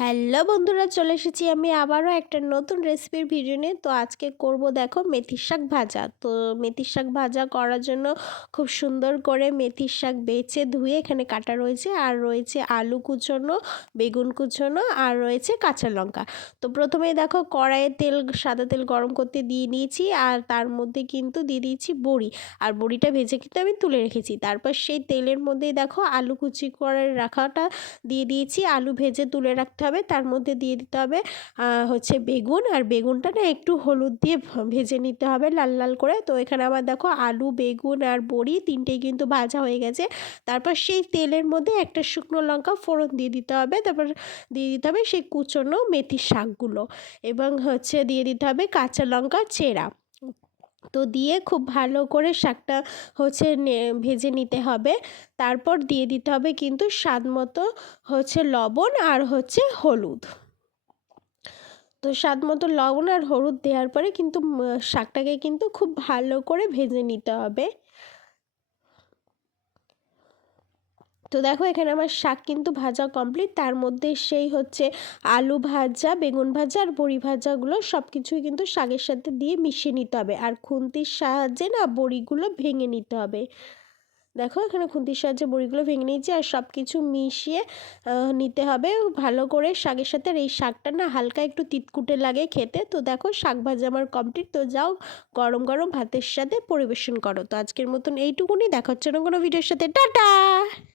Hello বন্ধুরা, চলে এসেছি আমি আবারও একটা নতুন রেসিপির ভিডিও নিয়ে। তো আজকে করব দেখো মেথির শাক ভাজা। তো মেথির শাক ভাজা করার জন্য খুব সুন্দর করে মেথির শাক বেছে ধুয়ে এখানে কাটা রয়েছে। আর রয়েছে আলু কুচনো, বেগুন কুচনো, আর রয়েছে কাঁচা লঙ্কা। তো প্রথমেই দেখো কড়াইয়ে তেল, সাদা তেল গরম করতে দিয়ে নিয়েছি। আর তার মধ্যে কিন্তু দিয়ে দিয়েছি বড়ি। আর বড়িটা ভেজে কিন্তু আমি তুলে রেখেছি। তারপর সেই তেলের মধ্যেই দেখো আলু কুচি করে রাখাটা দিয়ে দিয়েছি। আলু ভেজে তুলে রাখতে হবে তার মধ্যে দিয়ে দিতে হবে হচ্ছে বেগুন। আর বেগুনটা না একটু হলুদ দিয়ে ভেজে নিতে হবে লাল লাল করে। তো এখানে আবার দেখো আলু, বেগুন আর বড়ি তিনটেই কিন্তু ভাজা হয়ে গেছে। তারপর সেই তেলের মধ্যে একটা শুকনো লঙ্কা ফোড়ন দিয়ে দিতে হবে। তারপর দিয়ে দিতে হবে সেই কুচনো মেথির শাকগুলো। এবং হচ্ছে দিয়ে দিতে হবে কাঁচা লঙ্কা, চেরা। তো দিয়ে খুব ভালো করে শাকটা হচ্ছে ভেজে নিতে হবে। তারপর দিয়ে দিতে হবে কিন্তু স্বাদ মতো হচ্ছে লবণ আর হচ্ছে হলুদ। তো স্বাদ মতো লবণ আর হলুদ দেওয়ার পরে কিন্তু শাকটাকে কিন্তু খুব ভালো করে ভেজে নিতে হবে। তো দেখো এখানে আমার শাক কিন্তু ভাজা কমপ্লিট তার মধ্যে সেই হচ্ছে আলু ভাজা, বেগুন ভাজা আর বড়ি ভাজাগুলো সব কিছুই কিন্তু শাকের সাথে দিয়ে মিশিয়ে নিতে হবে। আর খুন্তির সাহায্যে না বড়িগুলো ভেঙে নিতে হবে। দেখো এখানে খুন্তির সাহায্যে বড়িগুলো ভেঙে নিয়েছি আর সব কিছু মিশিয়ে নিতে হবে। ভালো করে শাকের সাথে আর এই শাকটা না হালকা একটু তিতকুটে লাগে খেতে। তো দেখো শাক ভাজা আমার কমপ্লিট তো যাও গরম গরম ভাতের সাথে পরিবেশন করো। তো আজকের মতন এইটুকুনি। দেখা হচ্ছে না কোনো ভিডিওর সাথে। টাটা!